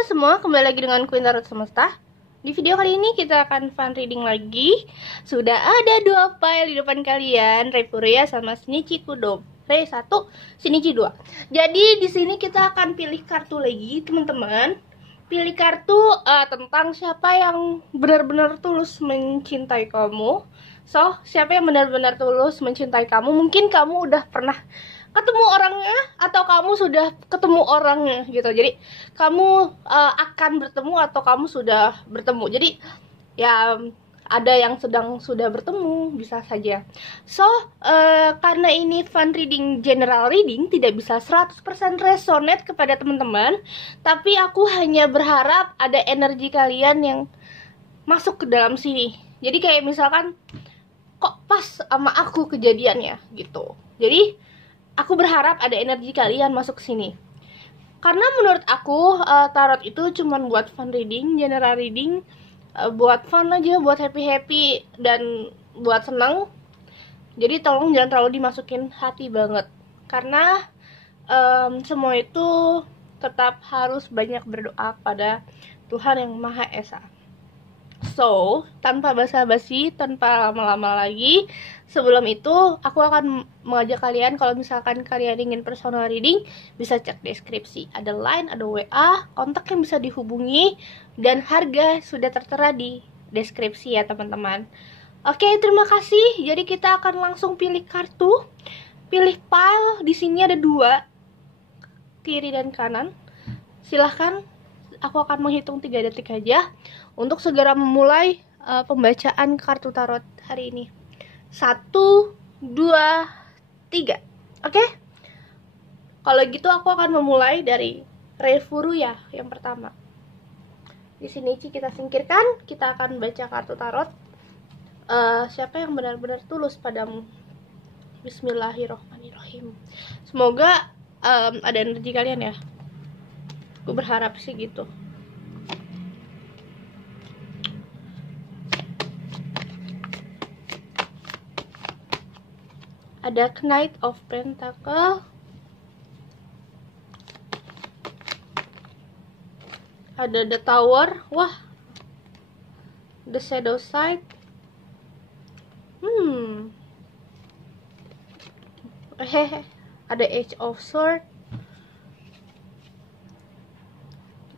semua, kembali lagi dengan Queen Tarot Semesta. Di video kali ini kita akan fun reading lagi. Sudah ada 2 file di depan kalian, Refuria sama Shinichi Kudo. Re 1, Shinichi 2. Jadi di sini kita akan pilih kartu lagi, teman-teman. Pilih kartu tentang siapa yang benar-benar tulus mencintai kamu. So, siapa yang benar-benar tulus mencintai kamu? Mungkin kamu udah pernah ketemu orangnya atau kamu sudah ketemu orangnya gitu. Jadi kamu akan bertemu atau kamu sudah bertemu. Jadi ya ada yang sudah bertemu, bisa saja. So karena ini fun reading, general reading, tidak bisa 100% resonate kepada teman-teman, tapi aku hanya berharap ada energi kalian yang masuk ke dalam sini. Jadi kayak misalkan kok pas sama aku kejadiannya gitu. Jadi aku berharap ada energi kalian masuk ke sini. Karena menurut aku tarot itu cuma buat fun reading, general reading, buat fun aja, buat happy dan buat senang. Jadi tolong jangan terlalu dimasukin hati banget. Karena semua itu tetap harus banyak berdoa pada Tuhan yang Maha Esa. So, tanpa basa-basi, tanpa lama-lama lagi, sebelum itu aku akan mengajak kalian, kalau misalkan kalian ingin personal reading, bisa cek deskripsi. Ada line, ada WA, kontak yang bisa dihubungi, dan harga sudah tertera di deskripsi ya teman-teman. Oke, terima kasih. Jadi kita akan langsung pilih kartu, pilih pile. Di sini ada 2, kiri dan kanan. Silahkan, aku akan menghitung 3 detik aja untuk segera memulai pembacaan kartu tarot hari ini. 1, 2, 3. Oke? Kalau gitu aku akan memulai dari Refuria yang pertama. Di sini kita singkirkan, kita akan baca kartu tarot. Siapa yang benar-benar tulus padamu? Bismillahirrohmanirrohim. Semoga ada energi kalian ya. Aku berharap sih gitu. Ada Knight of Pentacle, ada The Tower, wah, The Shadow Side, ada Age of Swords.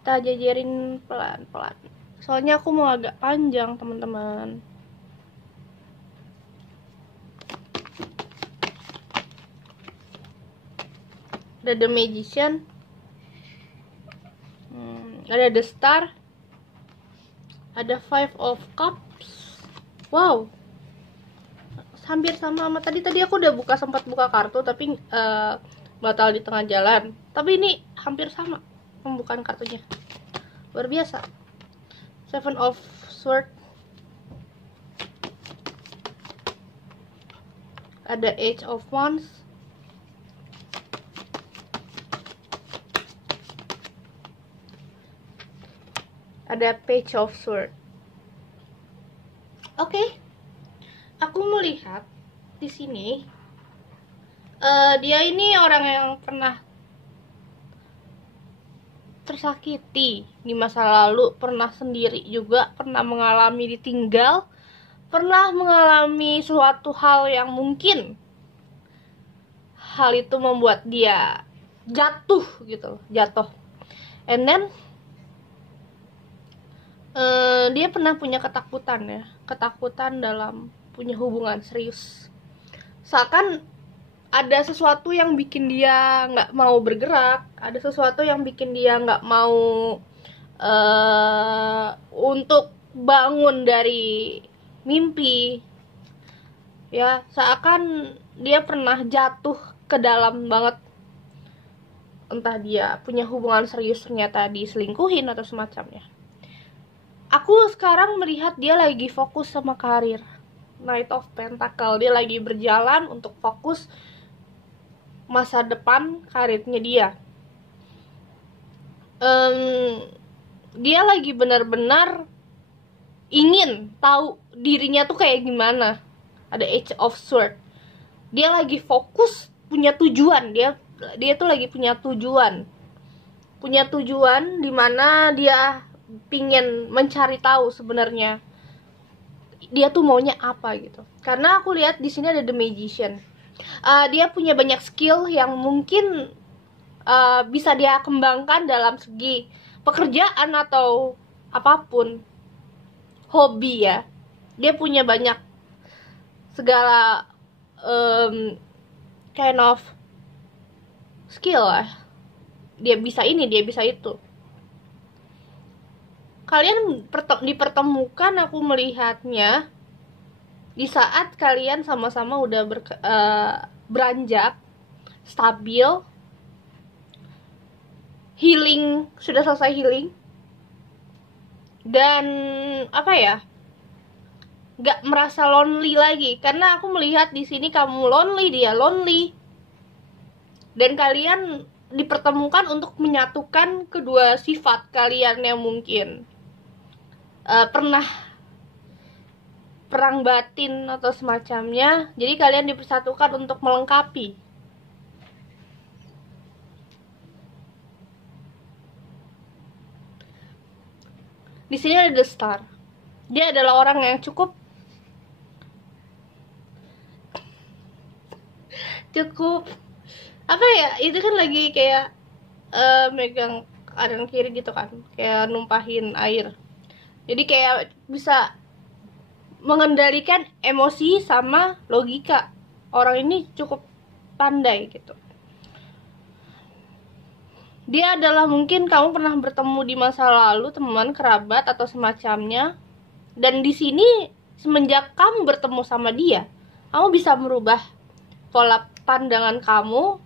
Kita jajarin pelan-pelan, soalnya aku mau agak panjang teman-teman. Ada The Magician, ada The Star, ada Five of Cups. Wow, hampir sama tadi aku udah sempat buka kartu tapi batal di tengah jalan. Tapi ini hampir sama pembukaan kartunya, luar biasa. Seven of Swords, ada Age of Wands, ada Page of Swords. Oke, aku melihat di sini dia ini orang yang pernah tersakiti di masa lalu, pernah sendiri juga, pernah mengalami ditinggal, pernah mengalami suatu hal yang mungkin hal itu membuat dia jatuh gitu, and then dia pernah punya ketakutan dalam punya hubungan serius. Seakan ada sesuatu yang bikin dia nggak mau bergerak, ada sesuatu yang bikin dia nggak mau untuk bangun dari mimpi. Ya, seakan dia pernah jatuh ke dalam banget. Entah dia punya hubungan serius ternyata diselingkuhin atau semacamnya. Aku sekarang melihat dia lagi fokus sama karir. Knight of Pentacle, dia lagi berjalan untuk fokus masa depan karirnya dia. Dia lagi benar-benar ingin tahu dirinya tuh kayak gimana. Ada Age of Swords. Dia lagi fokus, punya tujuan. Dia tuh lagi punya tujuan. punya tujuan dimana dia pingin mencari tahu sebenarnya dia tuh maunya apa gitu. Karena aku lihat di sini ada The Magician. Dia punya banyak skill yang mungkin bisa dia kembangkan dalam segi pekerjaan atau apapun, hobi ya. Dia punya banyak segala kind of skill lah. Dia bisa ini, dia bisa itu. Kalian dipertemukan, aku melihatnya di saat kalian sama-sama udah beranjak, stabil, healing, sudah selesai healing, dan apa ya, gak merasa lonely lagi. Karena aku melihat di sini kamu lonely, dia lonely, dan kalian dipertemukan untuk menyatukan kedua sifat kalian yang mungkin pernah perang batin atau semacamnya. Jadi kalian dipersatukan untuk melengkapi. Di sini ada The Star. Dia adalah orang yang cukup apa ya, itu kan lagi kayak megang kanan kiri gitu kan, kayak numpahin air. Jadi kayak bisa mengendalikan emosi sama logika. Orang ini cukup pandai gitu. Dia adalah mungkin kamu pernah bertemu di masa lalu, teman, kerabat atau semacamnya. Dan di sini semenjak kamu bertemu sama dia, kamu bisa merubah pola pandangan kamu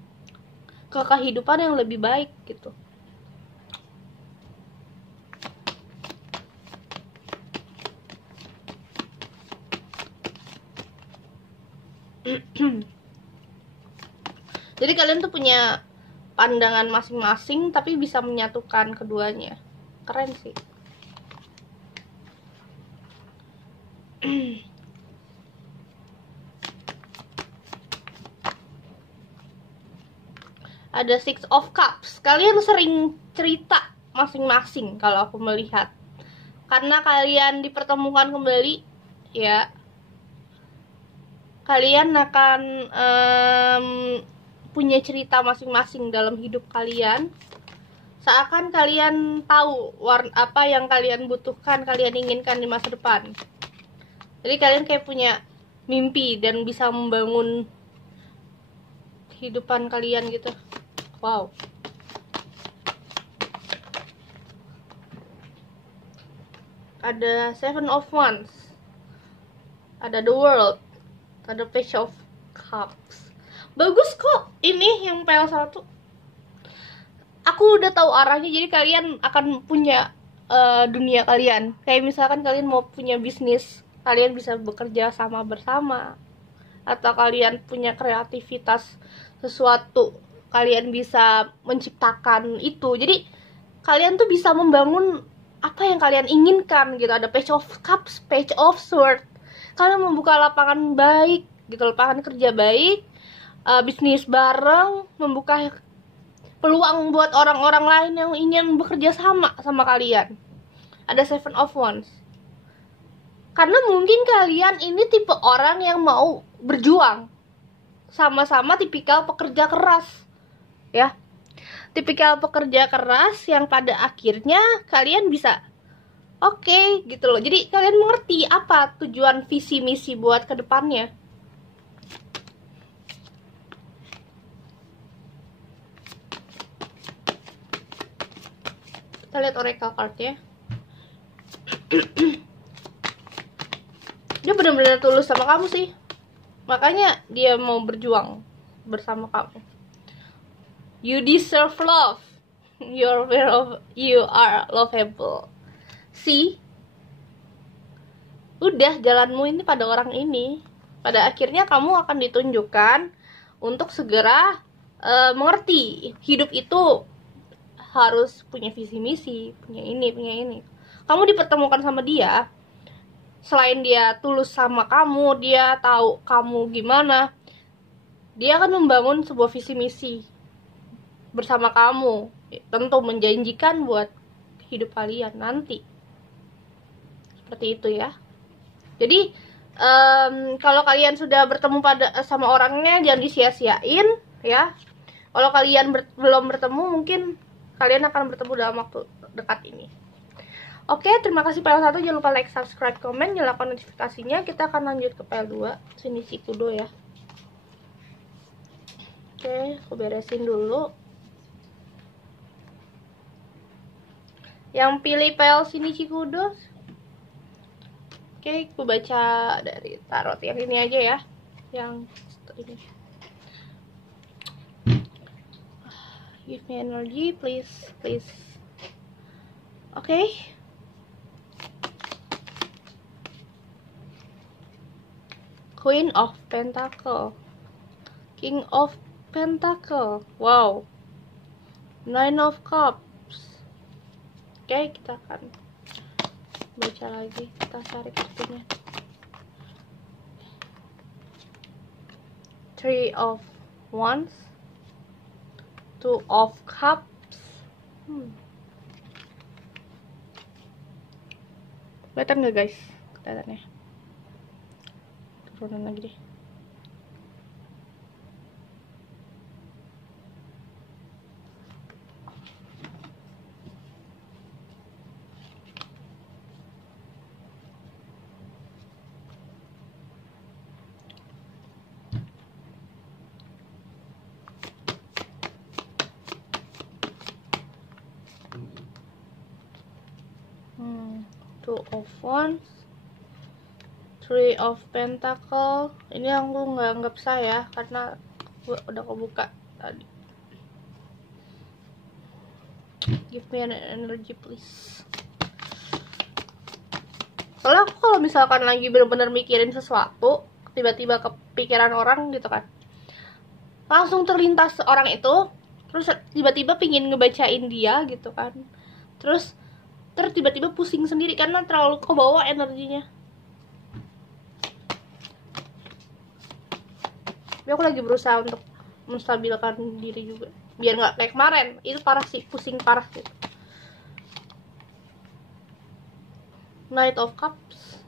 ke kehidupan yang lebih baik gitu. Jadi kalian tuh punya pandangan masing-masing tapi bisa menyatukan keduanya. Keren sih. Ada Six of Cups. Kalian sering cerita masing-masing kalau aku melihat. Karena kalian dipertemukan kembali, ya. Kalian akan punya cerita masing-masing dalam hidup kalian. Seakan kalian tahu apa yang kalian butuhkan, kalian inginkan di masa depan. Jadi kalian kayak punya mimpi dan bisa membangun kehidupan kalian gitu. Wow. Ada Seven of Wands. Ada The World. Ada Page of Cups. Bagus kok ini yang PL1. Aku udah tahu arahnya, jadi kalian akan punya dunia kalian. Kayak misalkan kalian mau punya bisnis, kalian bisa bekerja sama bersama. Atau kalian punya kreativitas sesuatu, kalian bisa menciptakan itu. Jadi kalian tuh bisa membangun apa yang kalian inginkan gitu. Ada Page of Cups, Page of Swords. Kalian membuka lapangan baik gitu, lapangan kerja baik, bisnis bareng, membuka peluang buat orang-orang lain yang ingin bekerja sama kalian. Ada Seven of Wands. Karena mungkin kalian ini tipe orang yang mau berjuang. Sama-sama tipikal pekerja keras. Ya. Tipikal pekerja keras yang pada akhirnya kalian bisa oke, gitu loh. Jadi kalian mengerti apa tujuan visi misi buat kedepannya. Kita lihat oracle card ya. Dia benar-benar tulus sama kamu sih. Makanya dia mau berjuang bersama kamu. You deserve love. You are lovable. See? Udah, jalanmu ini pada orang ini. Pada akhirnya kamu akan ditunjukkan untuk segera mengerti. Hidup itu harus punya visi misi, punya ini. Kamu dipertemukan sama dia. Selain dia tulus sama kamu, dia tahu kamu gimana, dia akan membangun sebuah visi misi bersama kamu. tentu menjanjikan buat hidup kalian nanti. Seperti itu ya. Jadi kalau kalian sudah bertemu sama orangnya, jangan disia-siain ya. Kalau kalian belum bertemu, mungkin kalian akan bertemu dalam waktu dekat ini. Oke, terima kasih file 1. Jangan lupa like, subscribe, komen, nyalakan notifikasinya. Kita akan lanjut ke file 2, Shinichi Kudo ya. Oke, aku beresin dulu. Yang pilih file Shinichi Kudo. Oke, aku baca dari tarot yang ini aja ya. Yang ini. Give me energy, please, please. Oke. Queen of Pentacle, King of Pentacle, wow, Nine of Cups. Oke, kita akan baca lagi, kita cari kartunya. Three of Wands, Two of Cups. Kelihatan gak guys? Kelihatan ya. Turunan lagi deh. Two of Wands, Three of Pentacle. Ini aku nggak anggap saya karena udah kebuka tadi. Give me an energy please. Soalnya aku kalau misalkan lagi bener-bener mikirin sesuatu, tiba-tiba kepikiran orang gitu kan, langsung terlintas orang itu, terus tiba-tiba pingin ngebacain dia gitu kan, terus tiba-tiba pusing sendiri karena terlalu kebawa energinya. Tapi aku lagi berusaha untuk menstabilkan diri juga, biar nggak kayak kemarin. Itu parah sih, pusing parah gitu. Knight of Cups.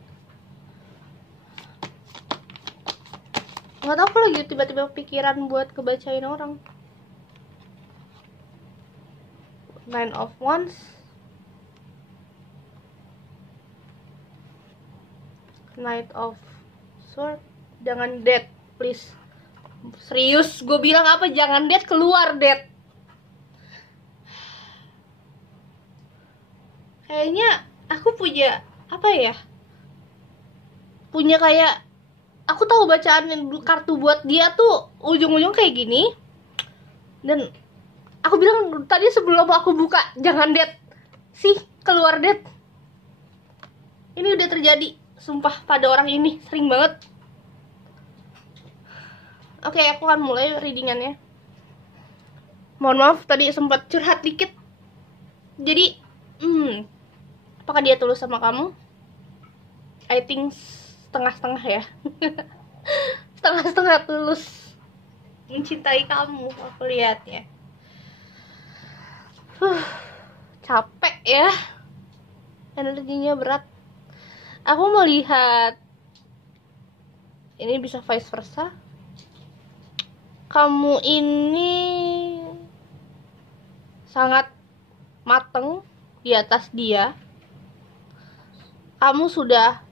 Nggak tahu, aku lagi tiba-tiba pikiran buat kebacain orang. Nine of Wands, Knight of Sword. Jangan dead please, serius gue bilang apa, jangan dead, keluar dead. Kayaknya aku punya apa ya, punya kayak, aku tahu bacaan kartu buat dia tuh ujung-ujung kayak gini. Dan aku bilang tadi sebelum aku buka, jangan dead sih, keluar dead. Ini udah terjadi, sumpah, pada orang ini sering banget. Oke, aku akan mulai readingannya. Mohon maaf tadi sempat curhat dikit. Jadi, apakah dia tulus sama kamu? I think setengah-setengah ya. Setengah-setengah tulus mencintai kamu, aku lihatnya. Capek ya, energinya berat. Aku melihat ini bisa vice versa. Kamu ini sangat mateng di atas dia. Kamu sudah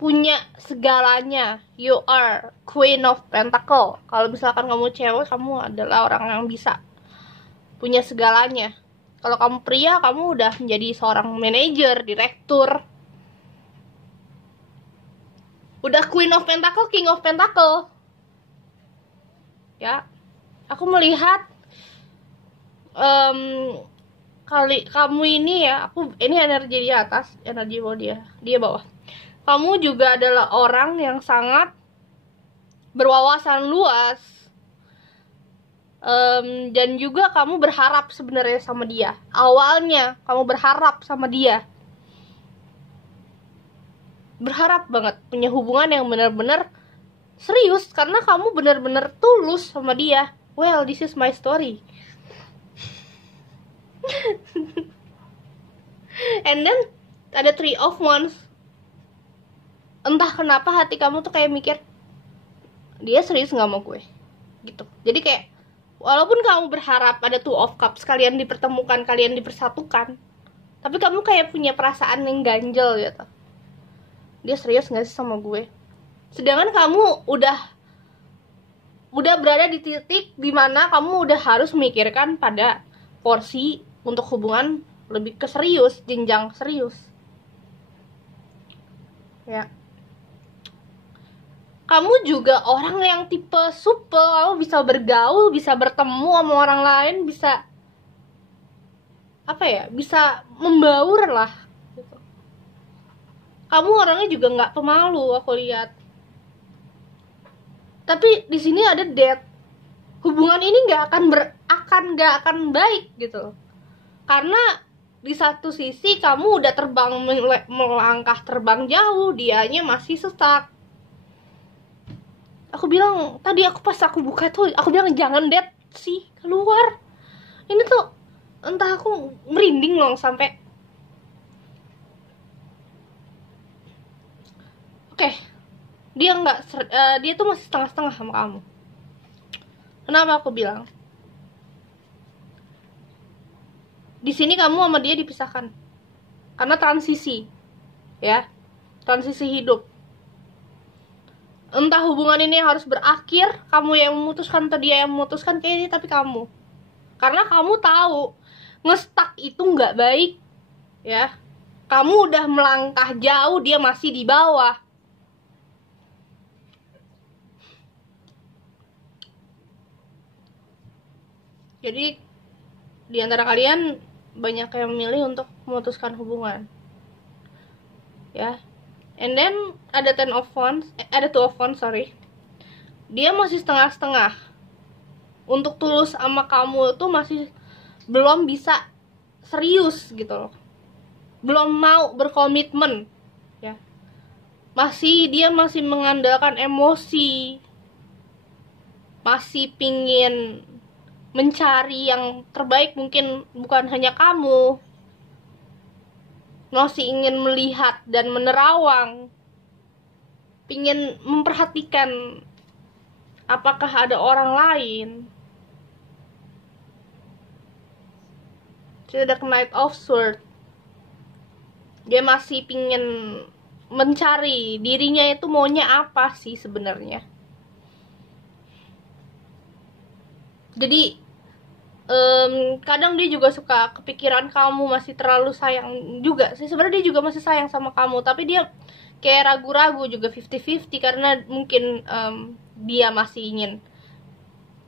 punya segalanya. You are Queen of Pentacle. Kalau misalkan kamu cewek, kamu adalah orang yang bisa punya segalanya. Kalau kamu pria, kamu udah menjadi seorang manajer, direktur. Udah Queen of Pentacle, King of Pentacle. Ya, aku melihat kamu ini ya, ini energi di atas, energi bawah dia bawah. Kamu juga adalah orang yang sangat berwawasan luas, dan juga kamu berharap sebenarnya sama dia. Awalnya kamu berharap sama dia, berharap banget punya hubungan yang benar-benar serius, karena kamu benar-benar tulus sama dia. Well, this is my story. And then ada Three of Wands. Entah kenapa hati kamu tuh kayak mikir, dia serius gak sama gue gitu. Jadi kayak walaupun kamu berharap ada Two of Cups, kalian dipertemukan, kalian dipersatukan, tapi kamu kayak punya perasaan yang ganjel gitu. Dia serius gak sih sama gue? Sedangkan kamu udah berada di titik dimana kamu udah harus memikirkan pada porsi untuk hubungan lebih ke serius, jenjang serius. Ya. Kamu juga orang yang tipe supel, kamu bisa bergaul, bisa bertemu sama orang lain, bisa bisa membaur lah gitu. Kamu orangnya juga nggak pemalu, aku lihat. Tapi di sini ada death. Hubungan ini nggak akan baik gitu. Karena di satu sisi kamu udah melangkah terbang jauh, dianya masih stuck. Aku bilang tadi, pas aku buka tuh, aku bilang jangan dead sih, keluar. Ini tuh entah, aku merinding loh sampai. Oke. Dia tuh masih setengah-setengah sama kamu. Kenapa aku bilang? Di sini kamu sama dia dipisahkan karena transisi, ya, transisi hidup. Entah hubungan ini harus berakhir, kamu yang memutuskan atau dia yang memutuskan, kayak ini, tapi kamu. Karena kamu tahu ngestak itu nggak baik, ya. Kamu udah melangkah jauh, dia masih di bawah. Jadi di antara kalian banyak yang memilih untuk memutuskan hubungan, ya. And then ada Two of Wands, sorry. Dia masih setengah-setengah. Untuk tulus sama kamu tuh masih belum bisa serius gitu loh. Belum mau berkomitmen, ya. Dia masih mengandalkan emosi. Masih pingin mencari yang terbaik, mungkin bukan hanya kamu. Masih ingin melihat dan menerawang, pingin memperhatikan apakah ada orang lain. Sudah Knight of Swords. Dia masih pingin mencari dirinya itu maunya apa sih sebenarnya. Jadi kadang dia juga suka kepikiran kamu, masih terlalu sayang juga sih. Sebenarnya dia juga masih sayang sama kamu, tapi dia kayak ragu-ragu juga, 50-50, karena mungkin dia masih ingin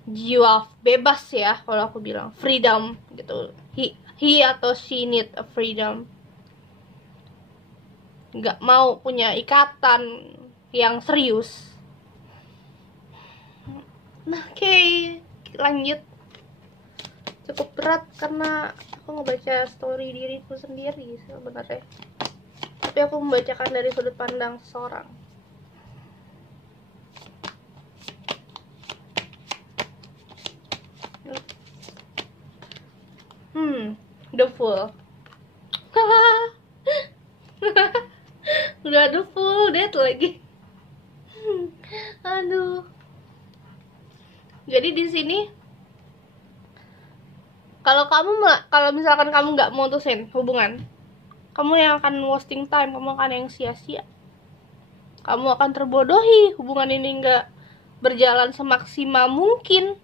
jiwa bebas, ya, kalau aku bilang freedom gitu. He atau she need a freedom, nggak mau punya ikatan yang serius. Nah, oke, lanjut. Cukup berat karena aku ngebaca story diriku sendiri sebenarnya, tapi aku membacakan dari sudut pandang seseorang. The Fool. Udah The Fool date lagi. Aduh. Jadi di sini, kalau misalkan kamu nggak mutusin hubungan, kamu yang akan wasting time, kamu akan yang sia-sia, kamu akan terbodohi. Hubungan ini nggak berjalan semaksimal mungkin.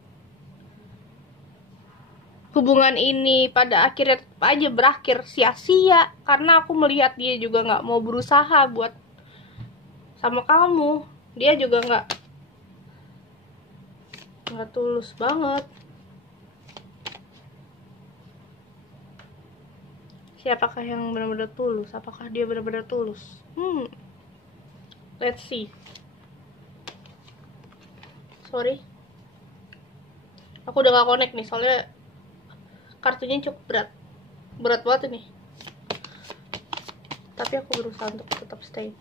Hubungan ini pada akhirnya tetap aja berakhir sia-sia, karena aku melihat dia juga nggak mau berusaha buat sama kamu. Dia juga nggak tulus banget. Siapakah yang benar-benar tulus? Apakah dia benar-benar tulus? Let's see. Sorry, aku udah gak connect nih, soalnya kartunya cukup berat banget ini. Tapi aku berusaha untuk tetap stay.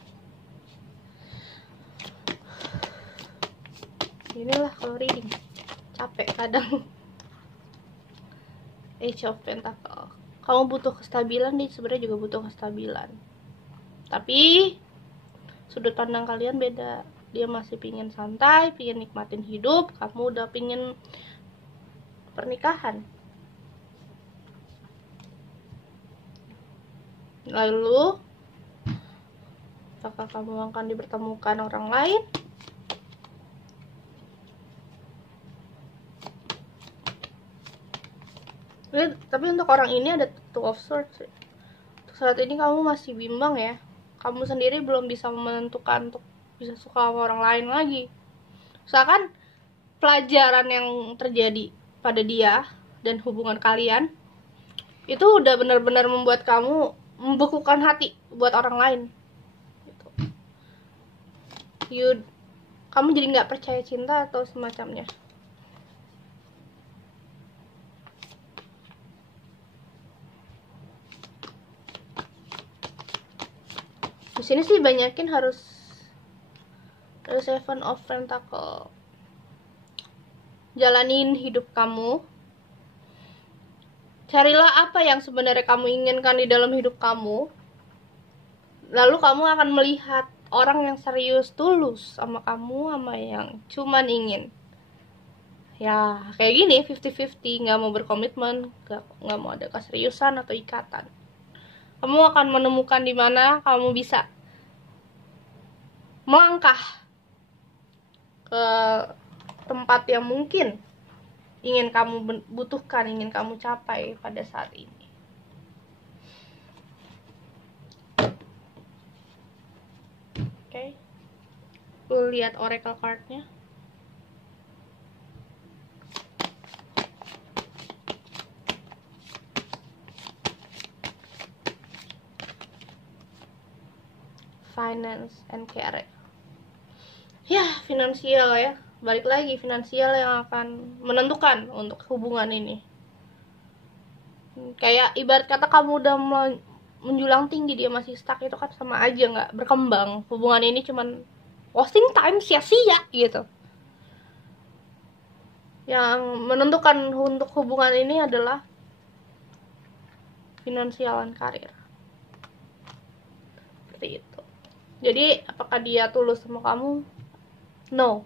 Inilah kalau reading, capek kadang. Age of Pentacle. Kamu butuh kestabilan, dia sebenarnya juga butuh kestabilan. Tapi sudut pandang kalian beda. Dia masih pingin santai, pingin nikmatin hidup. Kamu udah pingin pernikahan. Lalu apakah kamu akan dipertemukan orang lain? Tapi untuk orang ini ada Two of Swords. Untuk saat ini kamu masih bimbang ya. Kamu sendiri belum bisa menentukan untuk bisa suka sama orang lain lagi. Misalkan pelajaran yang terjadi pada dia dan hubungan kalian itu udah benar-benar membuat kamu membekukan hati buat orang lain gitu. Kamu jadi nggak percaya cinta atau semacamnya. Di sini sih banyakin harus Seven of Pentacle. Jalanin hidup kamu. Carilah apa yang sebenarnya kamu inginkan di dalam hidup kamu. Lalu kamu akan melihat orang yang serius, tulus sama kamu, sama yang cuman ingin. Ya, kayak gini, 50-50, nggak mau berkomitmen, nggak mau ada keseriusan atau ikatan. Kamu akan menemukan di mana kamu bisa melangkah ke tempat yang mungkin ingin kamu butuhkan, ingin kamu capai pada saat ini. Oke. Lu lihat oracle card-nya. Finance and career. Ya, finansial ya. Balik lagi, finansial yang akan menentukan untuk hubungan ini. Kayak ibarat kata kamu udah menjulang tinggi, dia masih stuck, itu kan sama aja nggak berkembang. Hubungan ini cuman wasting time, sia-sia gitu. Yang menentukan untuk hubungan ini adalah finansial dan karir. Seperti itu. Jadi apakah dia tulus sama kamu? No.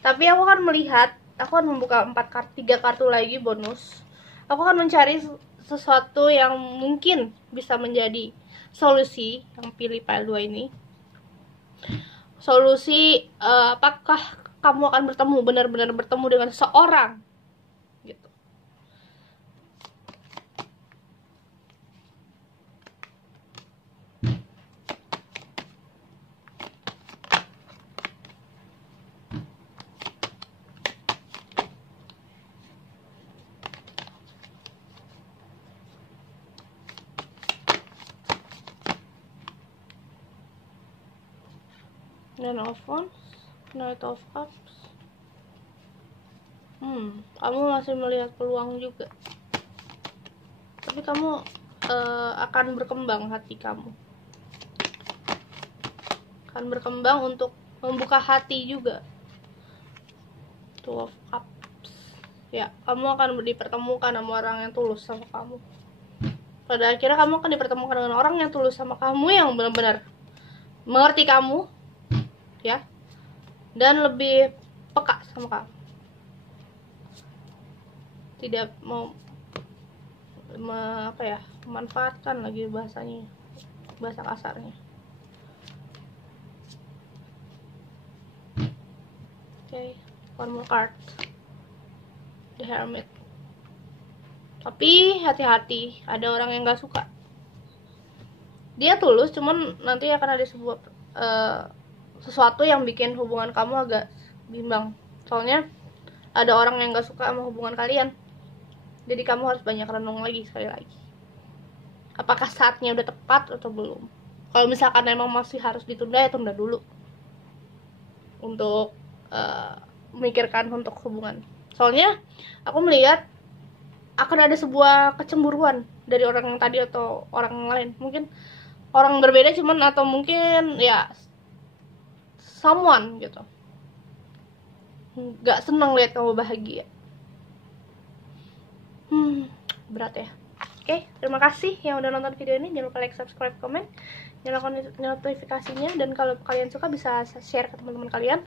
Tapi aku akan melihat, aku akan membuka 3 kartu lagi bonus. Aku akan mencari sesuatu yang mungkin bisa menjadi solusi yang pilih pile 2 ini. Solusi apakah kamu akan bertemu, benar-benar bertemu dengan seseorang gitu. Nine of Wands, Knight of Cups. Kamu masih melihat peluang juga. Tapi kamu akan berkembang, hati kamu akan berkembang untuk membuka hati juga. Two of Cups. Ya, kamu akan dipertemukan sama orang yang tulus sama kamu. Pada akhirnya kamu akan dipertemukan dengan orang yang tulus sama kamu, yang benar-benar mengerti kamu, ya, dan lebih peka sama kamu. Tidak mau memanfaatkan lagi bahasanya, bahasa kasarnya. Oke, one more card, The Hermit. Tapi hati-hati, ada orang yang gak suka. Dia tulus, cuman nanti akan ada sebuah sesuatu yang bikin hubungan kamu agak bimbang. Soalnya ada orang yang gak suka sama hubungan kalian. Jadi kamu harus banyak renung lagi, sekali lagi. Apakah saatnya udah tepat atau belum? Kalau misalkan emang masih harus ditunda, ya tunda dulu. Untuk memikirkan untuk hubungan. Soalnya aku melihat akan ada sebuah kecemburuan dari orang yang tadi atau orang yang lain. Mungkin orang berbeda cuman, atau mungkin ya someone gitu, nggak senang lihat kamu bahagia. berat ya. Oke, terima kasih yang udah nonton video ini. Jangan lupa like, subscribe, komen, nyalakan notifikasinya. Dan kalau kalian suka bisa share ke teman-teman kalian.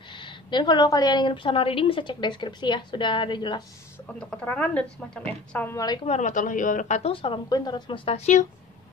Dan kalau kalian ingin personal reading bisa cek deskripsi ya, sudah ada jelas untuk keterangan dan semacamnya. Assalamualaikum warahmatullahi wabarakatuh. Salam Queen Tarot Semesta. See you.